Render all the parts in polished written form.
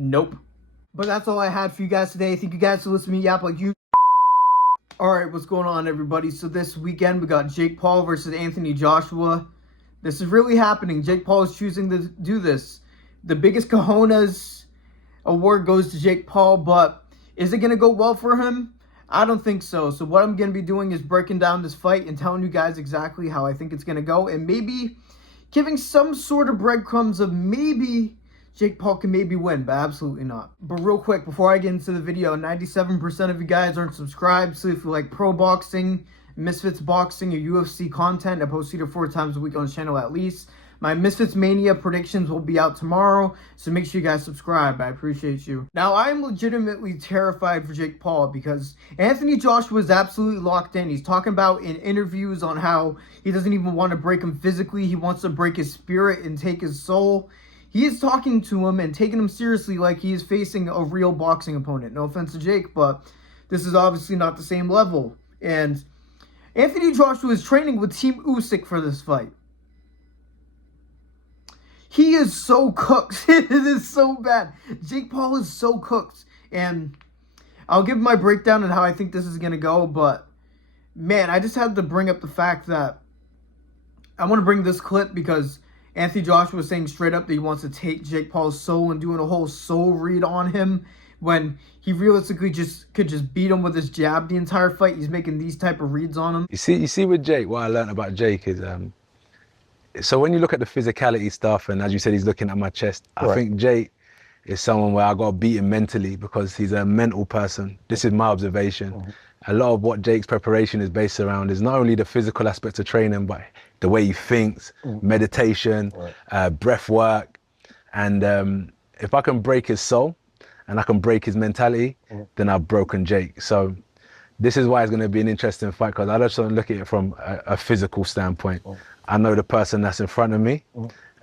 Nope. But that's all I had for you guys today. Thank you guys for listening to me yap like you. Alright, what's going on, everybody? So this weekend, we got Jake Paul versus Anthony Joshua. This is really happening. Jake Paul is choosing to do this. The biggest cojones award goes to Jake Paul, but is it going to go well for him? I don't think so. So what I'm going to be doing is breaking down this fight and telling you guys exactly how I think it's going to go, and maybe giving some sort of breadcrumbs of maybe Jake Paul can maybe win, but absolutely not. But real quick, before I get into the video, 97% of you guys aren't subscribed, so if you like pro boxing, Misfits boxing, or UFC content, I post either 4 times a week on the channel at least. My Misfits Mania predictions will be out tomorrow, so make sure you guys subscribe. I appreciate you. Now, I am legitimately terrified for Jake Paul because Anthony Joshua is absolutely locked in. He's talking about in interviews on how he doesn't even want to break him physically. He wants to break his spirit and take his soul. He is talking to him and taking him seriously like he is facing a real boxing opponent. No offense to Jake, but this is obviously not the same level. And Anthony Joshua is training with Team Usyk for this fight. He is so cooked. It is so bad. Jake Paul is so cooked. And I'll give my breakdown on how I think this is going to go. But, man, I just had to bring up the fact that I want to bring this clip because Anthony Joshua was saying straight up that he wants to take Jake Paul's soul and doing a whole soul read on him when he realistically could just beat him with his jab the entire fight. He's making these type of reads on him. You see with Jake, what I learned about Jake is, so when you look at the physicality stuff, and as you said, he's looking at my chest, I think Jake is someone where I got to beat him mentally because he's a mental person. This is my observation. A lot of what Jake's preparation is based around is not only the physical aspects of training, but the way he thinks, meditation, breath work. And if I can break his soul and I can break his mentality, then I've broken Jake. So this is why it's going to be an interesting fight, because I just don't look at it from a physical standpoint. I know the person that's in front of me,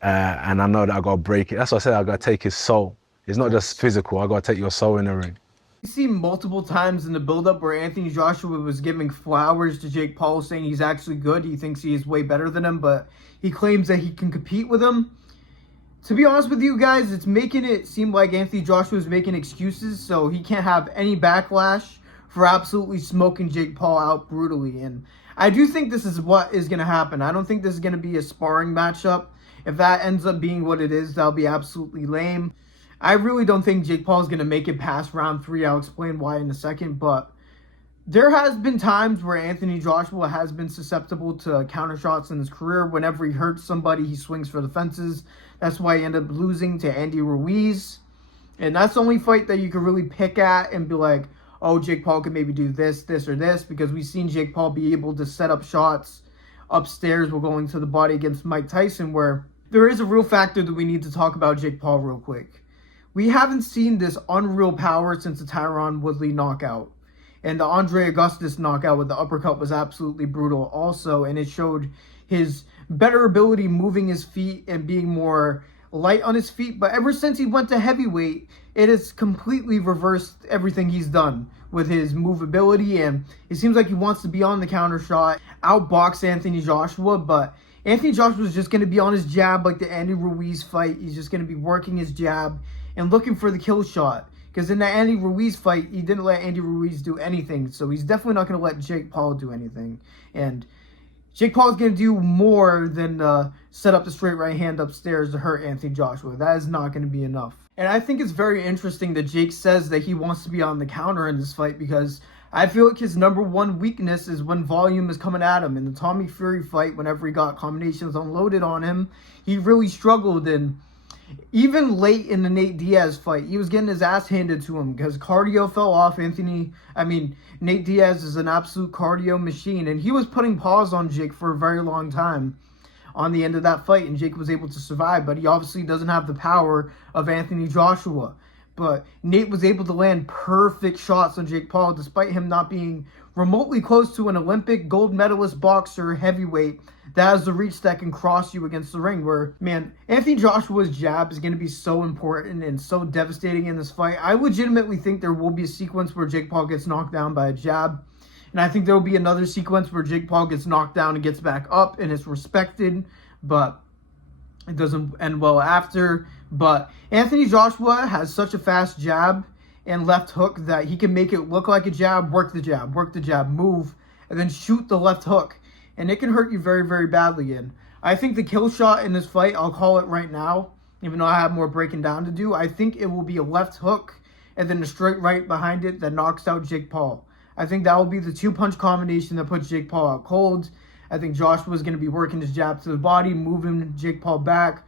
and I know that I got to break it. That's why I said I got to take his soul. It's not just physical. I got to take your soul in the ring. You see multiple times in the build-up where Anthony Joshua was giving flowers to Jake Paul, saying he's actually good. He thinks he is way better than him, but he claims that he can compete with him. To be honest with you guys, it's making it seem like Anthony Joshua is making excuses so he can't have any backlash for absolutely smoking Jake Paul out brutally. And I do think this is what is going to happen. I don't think this is going to be a sparring matchup. If that ends up being what it is, that'll be absolutely lame. I really don't think Jake Paul is going to make it past round 3. I'll explain why in a second. But there has been times where Anthony Joshua has been susceptible to counter shots in his career. Whenever he hurts somebody, he swings for the fences. That's why he ended up losing to Andy Ruiz. And that's the only fight that you can really pick at and be like, oh, Jake Paul could maybe do this, this, or this. Because we've seen Jake Paul be able to set up shots upstairs while going to the body against Mike Tyson, where there is a real factor that we need to talk about Jake Paul real quick. We haven't seen this unreal power since the Tyron Woodley knockout. And the Andre Augustus knockout with the uppercut was absolutely brutal also. And it showed his better ability moving his feet and being more light on his feet. But ever since he went to heavyweight, it has completely reversed everything he's done with his movability. And it seems like he wants to be on the counter shot, outbox Anthony Joshua. But Anthony Joshua is just going to be on his jab like the Andy Ruiz fight. He's just going to be working his jab and looking for the kill shot. Because in that Andy Ruiz fight, he didn't let Andy Ruiz do anything. So he's definitely not going to let Jake Paul do anything. And Jake Paul is going to do more than set up the straight right hand upstairs to hurt Anthony Joshua. That is not going to be enough. And I think it's very interesting that Jake says that he wants to be on the counter in this fight, because I feel like his number one weakness is when volume is coming at him. In the Tommy Fury fight, whenever he got combinations unloaded on him, he really struggled. And even late in the Nate Diaz fight, he was getting his ass handed to him because cardio fell off. Nate Diaz is an absolute cardio machine, and he was putting paws on Jake for a very long time on the end of that fight, and Jake was able to survive, but he obviously doesn't have the power of Anthony Joshua. But Nate was able to land perfect shots on Jake Paul, despite him not being remotely close to an Olympic gold medalist boxer heavyweight that has the reach that can cross you against the ring. Where, man, Anthony Joshua's jab is going to be so important and so devastating in this fight. I legitimately think there will be a sequence where Jake Paul gets knocked down by a jab. And I think there will be another sequence where Jake Paul gets knocked down and gets back up and it's respected, but it doesn't end well after. But Anthony Joshua has such a fast jab and left hook that he can make it look like a jab, work the jab, move, and then shoot the left hook. And it can hurt you very, very badly. And I think the kill shot in this fight, I'll call it right now, even though I have more breaking down to do, I think it will be a left hook and then a straight right behind it that knocks out Jake Paul. I think that will be the two-punch combination that puts Jake Paul out cold. I think Joshua's going to be working his jab to the body, moving Jake Paul back,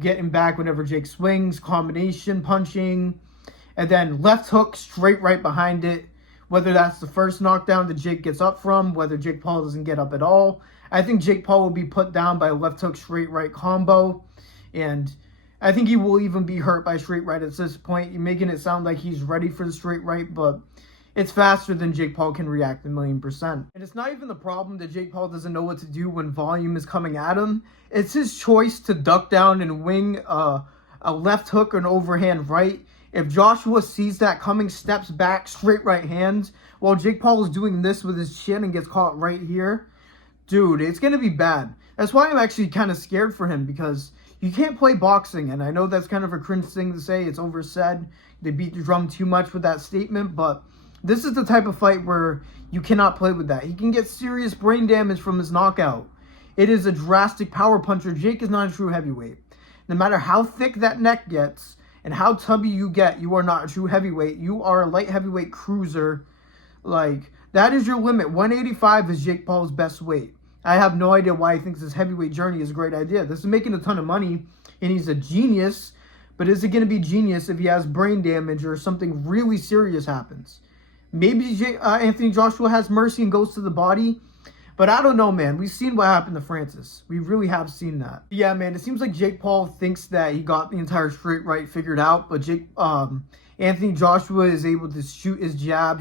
getting back whenever Jake swings, combination, punching, and then left hook straight right behind it. Whether that's the first knockdown that Jake gets up from, whether Jake Paul doesn't get up at all. I think Jake Paul will be put down by a left hook straight right combo. And I think he will even be hurt by straight right at this point. You're making it sound like he's ready for the straight right, but it's faster than Jake Paul can react 1,000,000%. And it's not even the problem that Jake Paul doesn't know what to do when volume is coming at him. It's his choice to duck down and wing a left hook or an overhand right. If Joshua sees that coming, steps back, straight right hand, while Jake Paul is doing this with his chin and gets caught right here, dude, it's going to be bad. That's why I'm actually kind of scared for him, because you can't play boxing. And I know that's kind of a cringe thing to say. It's oversaid. They beat the drum too much with that statement, but this is the type of fight where you cannot play with that. He can get serious brain damage from his knockout. It is a drastic power puncher. Jake is not a true heavyweight. No matter how thick that neck gets and how tubby you get, you are not a true heavyweight. You are a light heavyweight cruiser. Like, that is your limit. 185 is Jake Paul's best weight. I have no idea why he thinks this heavyweight journey is a great idea. This is making a ton of money, and he's a genius. But is it going to be genius if he has brain damage or something really serious happens? Maybe Anthony Joshua has mercy and goes to the body. But I don't know, man. We've seen what happened to Francis. We really have seen that. Yeah, man. It seems like Jake Paul thinks that he got the entire straight right figured out. But Anthony Joshua is able to shoot his jab.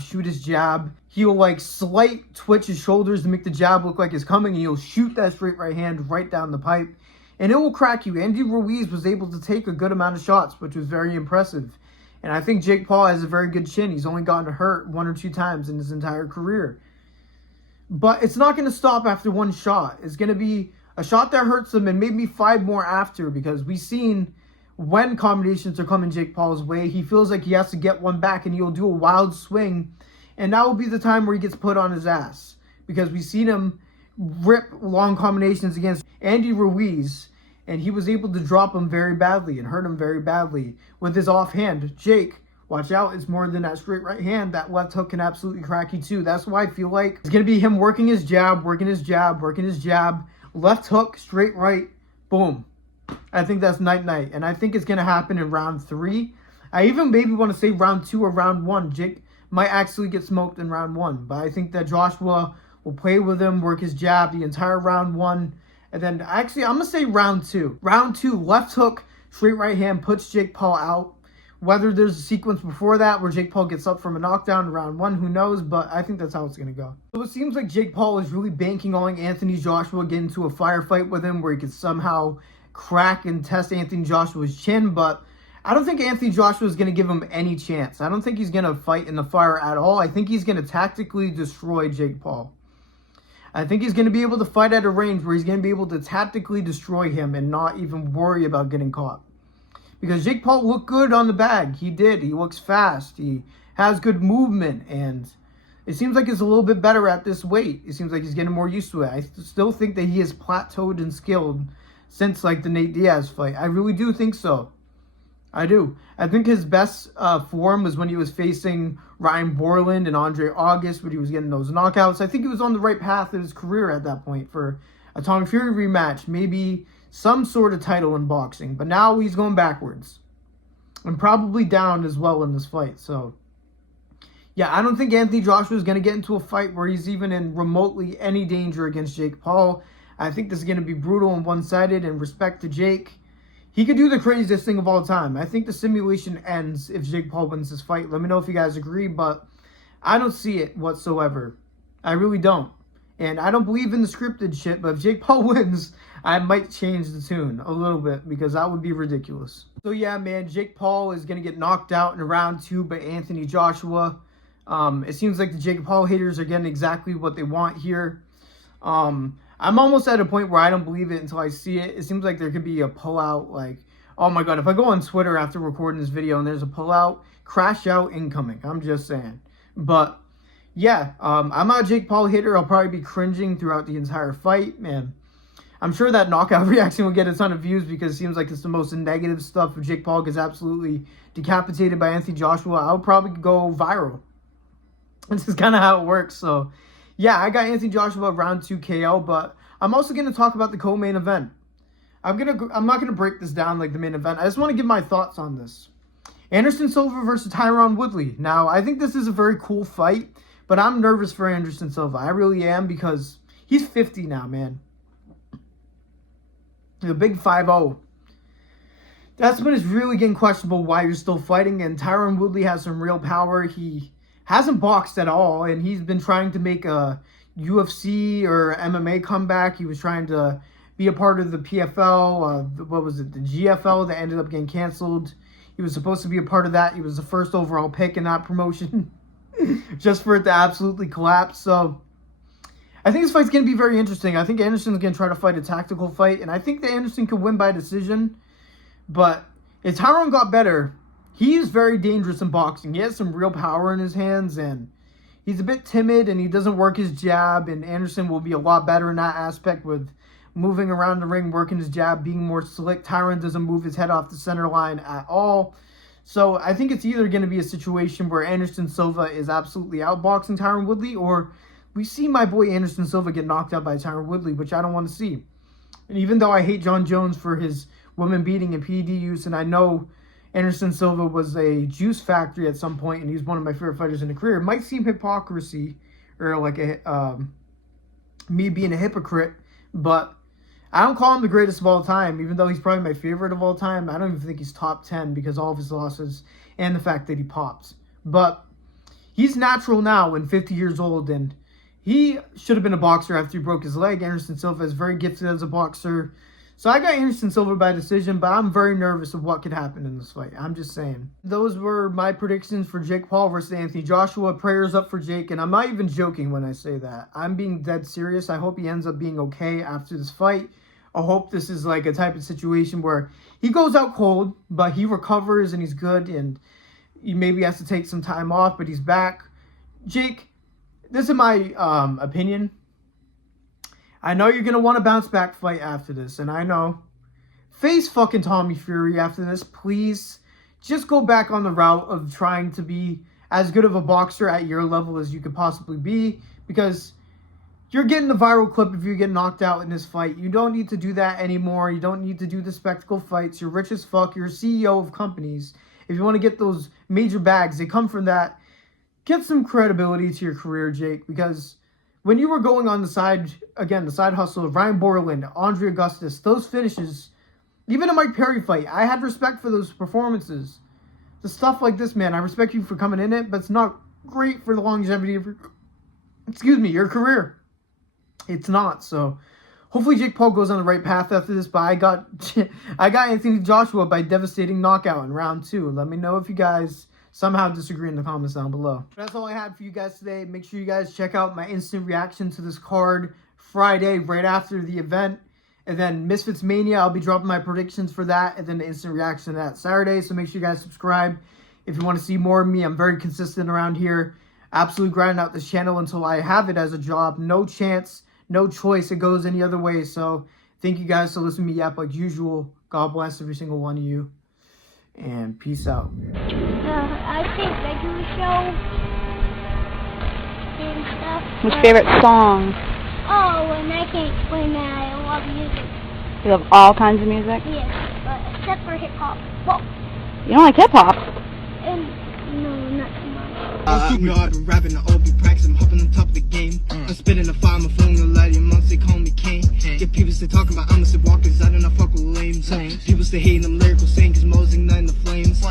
He'll like slight twitch his shoulders to make the jab look like it's coming. And he'll shoot that straight right hand right down the pipe. And it will crack you. Andy Ruiz was able to take a good amount of shots, which was very impressive. And I think Jake Paul has a very good chin. He's only gotten hurt 1 or 2 times in his entire career. But it's not going to stop after one shot. It's going to be a shot that hurts him and maybe 5 more after, because we've seen when combinations are coming Jake Paul's way, he feels like he has to get one back and he'll do a wild swing. And that will be the time where he gets put on his ass, because we've seen him rip long combinations against Andy Ruiz, and he was able to drop him very badly and hurt him very badly with his offhand. Jake, watch out, it's more than that straight right hand. That left hook can absolutely crack you too. That's why I feel like it's going to be him working his jab. Left hook, straight right, boom. I think that's night-night. And I think it's going to happen in round 3. I even maybe want to say round 2 or round 1. Jake might actually get smoked in round 1. But I think that Joshua will play with him, work his jab the entire round 1. And then actually, I'm going to say round 2. Round 2, left hook, straight right hand puts Jake Paul out. Whether there's a sequence before that where Jake Paul gets up from a knockdown in round 1, who knows? But I think that's how it's going to go. So it seems like Jake Paul is really banking on Anthony Joshua getting into a firefight with him where he could somehow crack and test Anthony Joshua's chin. But I don't think Anthony Joshua is going to give him any chance. I don't think he's going to fight in the fire at all. I think he's going to tactically destroy Jake Paul. I think he's going to be able to fight at a range where he's going to be able to tactically destroy him and not even worry about getting caught. Because Jake Paul looked good on the bag. He did. He looks fast. He has good movement. And it seems like he's a little bit better at this weight. It seems like he's getting more used to it. I still think that he has plateaued and skilled since like the Nate Diaz fight. I really do think so. I do. I think his best form was when he was facing Ryan Borland and Andre August, when he was getting those knockouts. I think he was on the right path of his career at that point for a Tommy Fury rematch. Maybe some sort of title in boxing, but now he's going backwards and probably down as well in this fight. So yeah, I don't think Anthony Joshua is going to get into a fight where he's even in remotely any danger against Jake Paul. I think this is going to be brutal and one-sided. And respect to Jake, he could do the craziest thing of all time. I think the simulation ends if Jake Paul wins this fight. Let me know if you guys agree, but I don't see it whatsoever. I really don't. And I don't believe in the scripted shit, but if Jake Paul wins, I might change the tune a little bit, because that would be ridiculous. So yeah, man, Jake Paul is going to get knocked out in round 2 by Anthony Joshua. It seems like the Jake Paul haters are getting exactly what they want here. I'm almost at a point where I don't believe it until I see it. It seems like there could be a pullout, like, Oh my god, if I go on Twitter after recording this video and there's a pullout, crash out incoming. I'm just saying. But yeah, I'm not a Jake Paul hater. I'll probably be cringing throughout the entire fight, man. I'm sure that knockout reaction will get a ton of views because it seems like it's the most negative stuff. If Jake Paul gets absolutely decapitated by Anthony Joshua, I'll probably go viral. This is kind of how it works. So yeah, I got Anthony Joshua round 2 KO, but I'm also going to talk about the co-main event. I'm not gonna break this down like the main event. I just want to give my thoughts on this. Anderson Silva versus Tyron Woodley. Now, I think this is a very cool fight, but I'm nervous for Anderson Silva. I really am because he's 50 now, man. The big 5-0. That's when it's really getting questionable why you're still fighting. And Tyron Woodley has some real power. He hasn't boxed at all, and he's been trying to make a UFC or MMA comeback. He was trying to be a part of the PFL, what was it, the GFL that ended up getting canceled. He was supposed to be a part of that. He was the first overall pick in that promotion, just for it to absolutely collapse. So I think this fight's going to be very interesting. I think Anderson's going to try to fight a tactical fight, and I think that Anderson could win by decision. But if Tyron got better, he is very dangerous in boxing. He has some real power in his hands, and he's a bit timid, and he doesn't work his jab, and Anderson will be a lot better in that aspect with moving around the ring, working his jab, being more slick. Tyron doesn't move his head off the center line at all. So I think it's either going to be a situation where Anderson Silva is absolutely outboxing Tyron Woodley, or we see my boy Anderson Silva get knocked out by Tyron Woodley, which I don't want to see. And even though I hate John Jones for his women beating and PED use, and I know Anderson Silva was a juice factory at some point, and he's one of my favorite fighters in the career, it might seem hypocrisy or like me being a hypocrite, but I don't call him the greatest of all time, even though he's probably my favorite of all time. I don't even think he's top 10 because all of his losses and the fact that he popped. But he's natural now and 50 years old, and he should have been a boxer after he broke his leg. Anderson Silva is very gifted as a boxer. So I got Anderson Silva by decision, but I'm very nervous of what could happen in this fight. I'm just saying. Those were my predictions for Jake Paul versus Anthony Joshua. Prayers up for Jake, and I'm not even joking when I say that. I'm being dead serious. I hope he ends up being okay after this fight. I hope this is like a type of situation where he goes out cold, but he recovers and he's good, and he maybe has to take some time off, but he's back. Jake, this is my opinion. I know you're going to want a bounce back fight after this, and I know. Face fucking Tommy Fury after this, please. Just go back on the route of trying to be as good of a boxer at your level as you could possibly be, because you're getting the viral clip if you get knocked out in this fight. You don't need to do that anymore. You don't need to do the spectacle fights. You're rich as fuck. You're a CEO of companies. If you want to get those major bags, they come from that. Get some credibility to your career, Jake, because when you were going on the side, again, the side hustle of Ryan Borland, Andre Augustus, those finishes, even a Mike Perry fight, I had respect for those performances. The stuff like this, man, I respect you for coming in it, but it's not great for the longevity of your career. It's not. So hopefully Jake Paul goes on the right path after this, but I got Anthony Joshua by devastating knockout in round 2. Let me know if you guys somehow disagree in the comments down below. That's all I had for you guys today. Make sure you guys check out my instant reaction to this card Friday right after the event. And then Misfits Mania, I'll be dropping my predictions for that. And then the instant reaction to that Saturday. So make sure you guys subscribe if you want to see more of me. I'm very consistent around here. Absolutely grinding out this channel until I have it as a job. No chance, no choice it goes any other way. So thank you guys for listening to me yap like usual. God bless every single one of you. And peace out. I think regular show and stuff. What's your favorite song? Oh, and I can't explain that. I love music. You love all kinds of music? Yes, but except for hip hop. Well, You don't like hip hop? and no, not too much. I've been rapping, I'll be practicing, I'm hopping on top of the game. I'm spitting the fire, my phone, the light, your months, they call me Kane. Get people stay talking about I'm a walkers, I do not fuck with lames. People stay hating them lyrical saying, cause Mo's igniting the flames.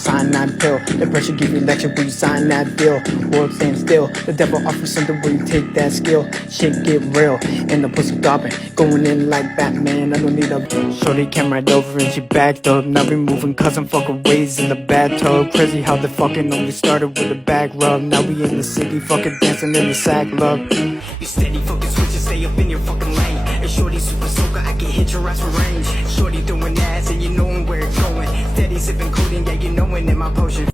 Sign that bill, the pressure give you lecture when you sign that bill. World stand still, the devil offers something where you take that skill. Shit get real, and the pussy gobbing, going in like Batman. I don't need a shorty came right over and she backed up. Now we moving cause I'm fucking ways in the bathtub. Crazy how the fucking only started with a back rub. Now we in the city fucking dancing in the sack love. You steady fucking switching, stay up in your fucking lane. shorty super soaker, I can hit your ass for range. Shorty doing ass and you knowin' where it's going. Steady sipping codeine, yeah, you knowin' in my potion.